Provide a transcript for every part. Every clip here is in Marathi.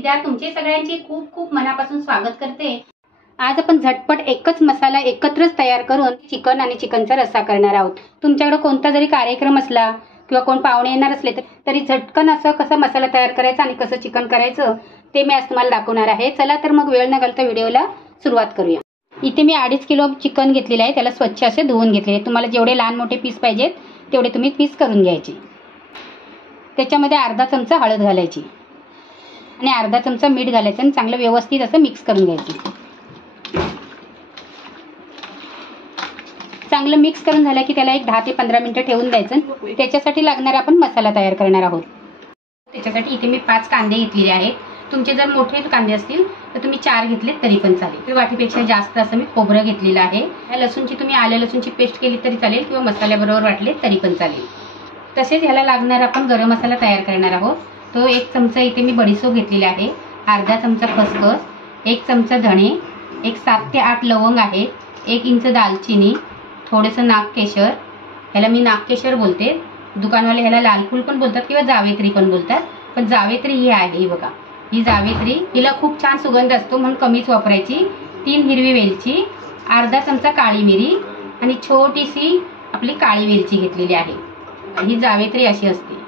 विद्या तुमचे सगळ्यांचे खूप खूप मनापासून स्वागत करते। आज आपण झटपट एकच मसाला एकत्रच तयार करून चिकन आणि चिकनचा रस्सा करणार आहोत। तुमच्याकडे कोणता जरी कार्यक्रम असला किंवा कोण पाहुणे येणार असले तरी झटकन असं कसा मसाला तयार करायचा आणि कसं चिकन करायचं ते मी आज तुम्हाला दाखवणार आहे। चला तर मग वेळ न घालता व्हिडिओला सुरुवात करूया। इथे मी 2.5 किलो चिकन घेतलेले आहे, त्याला स्वच्छ असे धुवून घेतले। तुम्हाला जेवढे लहान मोठे पीस पाहिजेत तेवढे तुम्ही पीस करून घ्यायचे। त्याच्यामध्ये अर्धा चमचा हळद घालायची आणि अर्धा चमचा मीठ घालायचं आणि चांगलं व्यवस्थित असं मिक्स करून घ्यायचं। चांगलं मिक्स करून झालं की त्याला एक 10 ते 15 मिनिटं ठेवून द्यायचं। त्याच्यासाठी लागणार आपण मसाला तयार करणार आहोत। त्याच्यासाठी इथे मी 5 कांदे घेतलेले आहेत। तुमचे जर मोठे कांदे असतील तर तुम्ही 4 घेतले तरी पण चालेल। वाटीपेक्षा जास्त असं मी खोबरं घेतलेलं आहे। लसूणची तुम्ही आलं लसूणची पेस्ट केली तरी चालेल किंवा मसाल्याबरोबर वाटले तरी पण चालेल। तसेच ह्याला लागणार आपण गरम मसाला तयार करणार आहोत। तो 1 चमचा इथे मी बडीशेप घेतलेली आहे, अर्धा चमचा खसखस, 1 चमचा धणे, एक 7 ते 8 लवंग आहे, 1 इंच दालचिनी, थोडंसं नागकेशर, ह्याला मी नागकेशर बोलते, दुकानवाले ह्याला लाल फूल पण बोलतात किंवा जावेत्री पण बोलतात, पण जावेत्री ही आहे ही बघा, ही जावेत्री, हिला खूप छान सुगंध असतो म्हणून कमीच वापरायची। 3 हिरवी वेलची, अर्धा चमचा काळी मिरी आणि छोटीशी आपली काळी वेलची घेतलेली आहे। ही जावेत्री अशी असते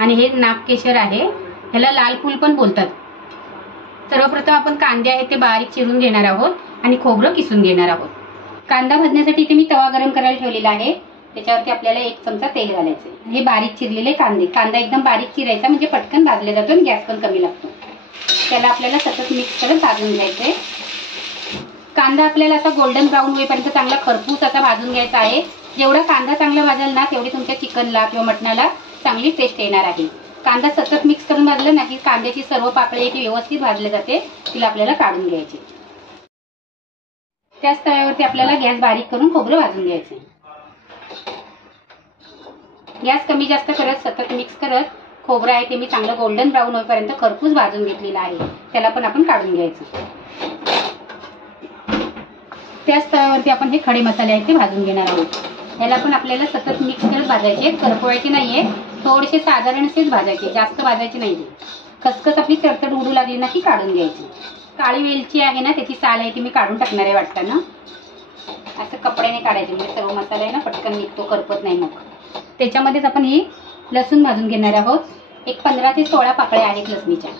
आणि हे नागकेशर आहे, ह्याला लाल फूल पण बोलतात। सर्वप्रथम आपण कांदे आहेत ते बारीक चिरून घेणार आहोत आणि खोबरं किसून घेणार आहोत। कांदा भाजण्यासाठी इथे मी तवा गरम करायला ठेवलेला आहे, त्याच्यावरती आपल्याला 1 चमचा तेल घालायचे। हे बारीक चिरलेले कांदे, कांदा एकदम बारीक चिरायचा म्हणजे पटकन भाजला जातो आणि गॅस पण कमी लागतो। त्याला आपल्याला सतत मिक्स करत भाजून घ्यायचे। कांदा आपल्याला असा गोल्डन ब्राऊन होईपर्यंत चांगला खरपूस असा भाजून घ्यायचा आहे। जेवढा कांदा चांगला भाजेल ना तेवढी तुमच्या चिकनला किंवा मटणाला चांगली टेस्ट येणार आहे। कांदा सतत मिक्स करून भाजलं नाही, कांद्याची सर्व पाकळी ती व्यवस्थित भाजली जाते, तिला आपल्याला काढून घ्यायची। त्याच तव्यावरती आपल्याला गॅस बारीक करून खोबरं भाजून घ्यायचे। गॅस कमी जास्त करत सतत मिक्स करत खोबरं आहे ते मी चांगलं गोल्डन ब्राऊन होईपर्यंत खरपूस भाजून घेतलेलं आहे, त्याला पण आपण काढून घ्यायचं। त्याच तव्यावरती आपण हे खडे मसाले आहेत ते भाजून घेणार आहोत। याला पण आपल्याला सतत मिक्स करत भाजायचे, करपवायचे नाहीये, थोडेसे साधारणसेच भाजायचे, जास्त भाजायचे नाहीये। खसखस आपली तडतड उडू लागली ना की काढून घ्यायची। काळी वेलची आहे ना त्याची साल आहे ती मी काढून टाकणार आहे वाटताना, असं कपड्याने काढायचे म्हणजे सर्व मसाला आहे ना पटकन निघतो, करपत नाही। मग त्याच्यामध्येच आपण ही लसूण भाजून घेणार आहोत, एक 15 ते 16 पाकळ्या आहेत लसणीच्या।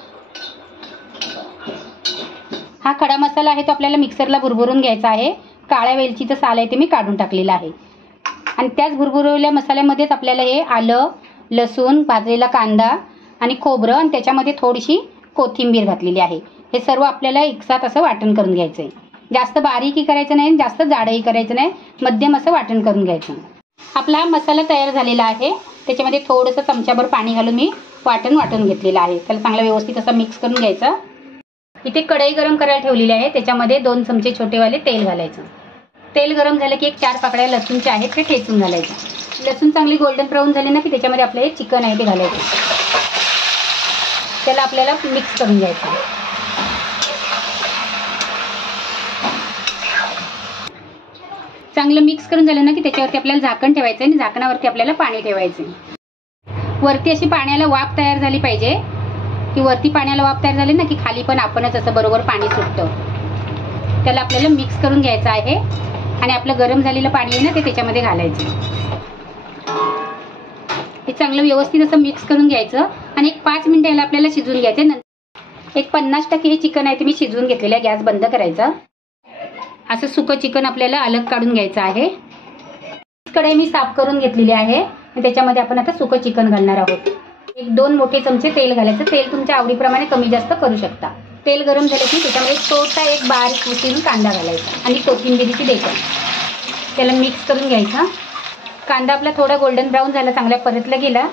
हा खडा मसाला आहे तो आपल्याला मिक्सरला भुरभुरून घ्यायचा आहे। काळ्या वेलचीचं साल आहे ते मी काढून टाकलेलं आहे आणि त्याच भुरभुरवलेल्या मसाल्यामध्येच आपल्याला हे आलं लसूण भाजलेला कांदा आणि खोबरं आणि त्याच्यामध्ये थोडीशी कोथिंबीर घातलेली आहे। हे सर्व आपल्याला एकसाथ असं वाटण करून घ्यायचं आहे। जास्त बारीकही करायचं नाही, जास्त जाडही करायचं नाही, मध्यम असं वाटण करून घ्यायचं। आपला हा मसाला तयार झालेला आहे, त्याच्यामध्ये थोडंसं चमच्याभर पाणी घालून मी वाटून घेतलेलं आहे। त्याला चांगलं व्यवस्थित असं मिक्स करून घ्यायचं। इथे कढई गरम करायला ठेवलेली आहे, त्याच्यामध्ये 2 चमचे छोटेवाले तेल घालायचं। तेल गरम झालं की 4 पाकळ्या लसूणचे आहेत ते ठेचून घालायचे। लसूण चांगली गोल्डन ब्राऊन झाली ना की त्याच्यामध्ये आपलं हे चिकन आहे ते घालायचं, त्याला आपल्याला मिक्स करून घ्यायचं। चांगलं मिक्स करून झालं ना की त्याच्यावरती आपल्याला झाकण ठेवायचं आणि झाकणावरती आपल्याला पाणी ठेवायचं। वरती अशी पाण्याला वाफ तयार झाली पाहिजे की वरती पाण्याला वाफ तयार झाली ना की खाली पण आपणच असं बरोबर पाणी सुटतं। त्याला आपल्याला मिक्स करून घ्यायचं आहे आणि आपलं गरम झालेलं पाणी आहे ना ते त्याच्यामध्ये घालायचं। हे चांगलं व्यवस्थित असं मिक्स करून घ्यायचं आणि एक 5 मिनिटं याला आपल्याला शिजवून घ्यायचं। नंतर एक 50% हे चिकन आहे ते मी शिजवून घेतलेलं आहे। गॅस बंद करायचा। असं सुकं चिकन आपल्याला अलग काढून घ्यायचं आहे। कढई मी साफ करून घेतलेली आहे आणि त्याच्यामध्ये आपण आता सुकं चिकन घालणार आहोत। 1-2 मोठे चमचे तेल घालायचं। तेल तुमच्या आवडीप्रमाणे कमी जास्त करू शकता। तेल गरम झालं की त्याच्यामध्ये छोटा एक बारीक कुचून कांदा घालायचा आणि कोथिंबीरची द्यायची, त्याला मिक्स करून घ्यायचा। कांदा आपला थोडा गोल्डन ब्राऊन झाला, चांगला परतला गेला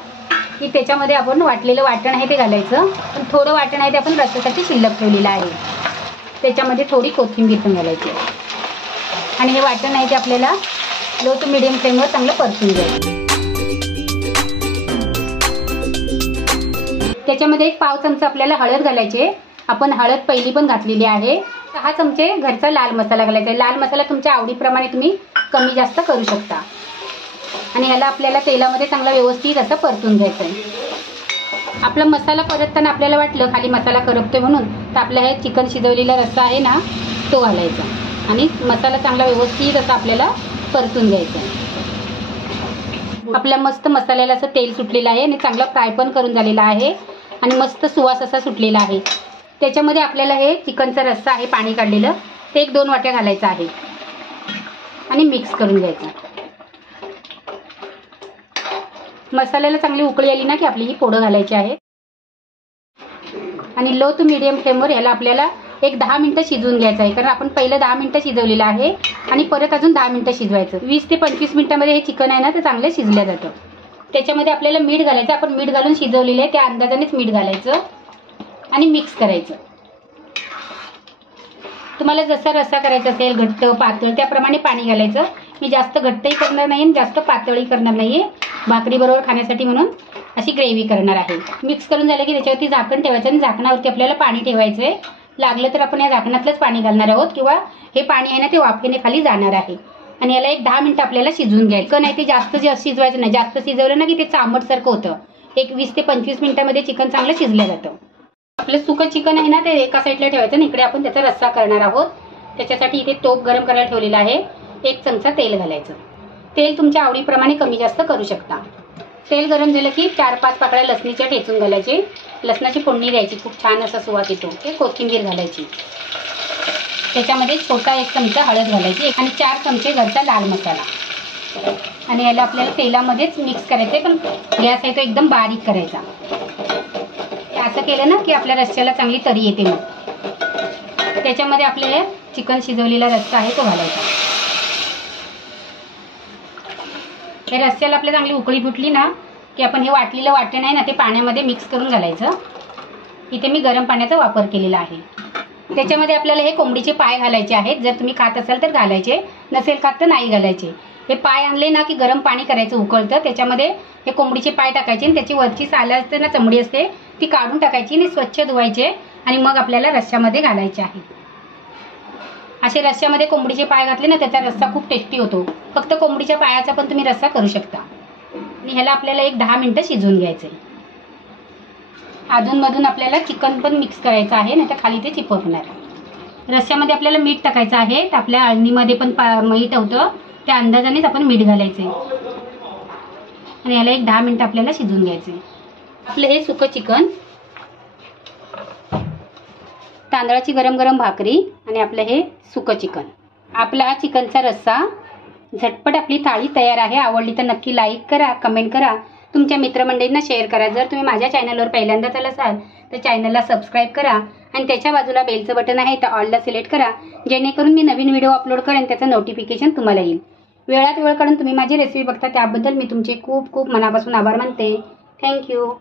की त्याच्यामध्ये आपण वाटलेलं वाटण आहे ते घालायचं। पण थोडं वाटण आहे ते आपण रस्स्यासाठी शिल्लक ठेवलेलं आहे, त्याच्यामध्ये थोडी कोथिंबीर पण घालायची आणि हे वाटण आहे ते आपल्याला लो टू मिडियम फ्लेमवर चांगलं परतून घ्यायचं। त्याच्यामध्ये एक पाव चमचा आपल्याला हळद घालायचे, आपण हळद पहिली पण घातलेली आहे। 6 चमचे घरचा लाल मसाला घालायचा। लाल मसाला तुमच्या आवडीप्रमाणे तुम्ही कमी जास्त करू शकता आणि याला आपल्याला तेलामध्ये चांगला व्यवस्थित असं परतून घ्यायचं आहे। आपला मसाला परतताना आपल्याला वाटलं खाली मसाला करपतोय म्हणून, तर आपला हे चिकन शिजवलेला रस्सा आहे ना तो घालायचा आणि मसाला चांगला व्यवस्थित असा आपल्याला परतून घ्यायचा. आपल्या मस्त मसाल्याला असं तेल सुटलेलं आहे आणि चांगला फ्राय पण करून झालेला आहे आणि मस्त सुवास असा सुटलेला आहे. त्याच्यामध्ये आपल्याला हे चिकनचा रस्सा आहे पाणी काढलेलं ते 1-2 वाट्या घालायचं आहे आणि मिक्स करून घ्यायचं. मसाल्याला चांगली उकळी आली ना की आपली ही फोडं घालायची आहे आणि लो टू मीडियम फ्लेमवर याला आपल्याला एक 10 मिनिटं शिजवून घ्यायचं आहे, कारण आपण पहिलं 10 मिनिटं शिजवलेलं आहे आणि परत अजून 10 मिनिटं शिजवायचं. 20 ते 25 मिनिटांमध्ये हे चिकन आहे ना ते चांगलं शिजलं जातं. त्याच्यामध्ये आपल्याला मीठ घालायचं, आपण मीठ घालून शिजवलेलं आहे त्या अंदाजानेच मीठ घालायचं आणि मिक्स करायचं. तुम्हाला जसा रस्सा करायचा असेल घट्ट पातळ त्याप्रमाणे पाणी घालायचं. मी जास्त घट्टही करणार नाही आणि जास्त पातळही करणार नाही, भाकरीबरोबर खाण्यासाठी म्हणून अशी ग्रेव्ही करणार आहे. मिक्स करून झालं की त्याच्यावरती झाकण ठेवायचं आणि झाकणावरती आपल्याला पाणी ठेवायचं आहे. लागलं तर आपण या झाकणातलंच पाणी घालणार आहोत किंवा हे पाणी आहे ना ते वाफेने खाली जाणार आहे आणि याला एक 10 मिनिटं आपल्याला शिजवून घ्यायचं. नाही ते जास्त शिजवायचं नाही, जास्त शिजवलं ना की ते चांबटसारखं होतं. एक 20 ते 25 मिनिटांमध्ये चिकन चांगलं शिजलं जातं. आपलं सुकं चिकन आहे ना ते एका साईडला ठेवायचं आणि इकडे आपण त्याचा रस्सा करणार आहोत. त्याच्यासाठी इथे टोप गरम करायला ठेवलेला आहे. 1 चमचा तेल घालायचं. तेल तुमच्या आवडीप्रमाणे कमी जास्त करू शकता. तेल गरम झालं की 4-5 पाकळ्या लसणीच्या ठेचून घालायचे. लसणाची फोडणी द्यायची, खूप छान असा सुवास येतो. ते कोथिंबीर घालायची. त्याच्यामध्ये छोटा 1 चमचा हळद घालायची आणि 4 चमचे घरचा लाल मसाला आणि याला आपल्याला तेलामध्येच मिक्स करायचं, पण गॅस आहे तो एकदम बारीक करायचा. असं केलं ना की आपल्या रस्स्याला चांगली तरी येते. मग त्याच्यामध्ये आपल्याला चिकन शिजवलेला रस्सा आहे तो घालायचा. या रस्स्याला आपल्या चांगली उकळी फुटली ना की आपण हे वाटलेलं वाटण आहे ना ते पाण्यामध्ये मिक्स करून घालायचं. इथे मी गरम पाण्याचा वापर केलेला आहे. त्याच्यामध्ये आपल्याला हे कोंबडीचे पाय घालायचे आहेत. जर तुम्ही खात असाल तर घालायचे, नसेल खात तर नाही घालायचे. हे पाय आणले ना की गरम पाणी करायचं उकळतं, त्याच्यामध्ये हे कोंबडीचे पाय टाकायचे आणि त्याची वरची साल असते ना चमडी असते ती काढून टाकायची आणि स्वच्छ धुवायचे आणि मग आपल्याला रस्स्यामध्ये घालायचे आहे. असे रस्स्यामध्ये कोंबडीचे पाय घातले ना त्याचा रस्सा खूप टेस्टी होतो. फक्त कोंबडीच्या पायाचा पण तुम्ही रस्सा करू शकता आणि ह्याला आपल्याला एक 10 मिनिटं शिजवून घ्यायचं आहे. अधूनमधून आपल्याला चिकन पण मिक्स करायचं आहे, नाही तर खाली ते चिपकणार. रस्स्यामध्ये आपल्याला मीठ टाकायचं आहे. तर आपल्या अळणीमध्ये पण मीठ होतं, त्या अंदाजानेच आपण मीठ घालायचं आहे आणि याला एक 10 मिनिटं आपल्याला शिजवून घ्यायचं आहे. आपलं हे सुकं चिकन, तांदळाची गरम गरम भाकरी आणि आपलं हे सुकं चिकन, आपला चिकनचा रस्सा, झटपट आपली थाळी तयार आहे. आवडली तर नक्की लाईक करा, कमेंट करा, तुमच्या मित्रमंडळींना शेअर करा. जर तुम्ही माझ्या चॅनलवर पहिल्यांदाच आला असाल तर चॅनलला सबस्क्राईब करा आणि त्याच्या बाजूला बेलचं बटन आहे तर ऑलला सिलेक्ट करा, जेणेकरून मी नवीन व्हिडिओ अपलोड करेन त्याचं नोटिफिकेशन तुम्हाला येईल. वेळात वेळ काढून तुम्ही माझी रेसिपी बघता त्याबद्दल मी तुमचे खूप खूप मनापासून आभार मानते. थँक्यू.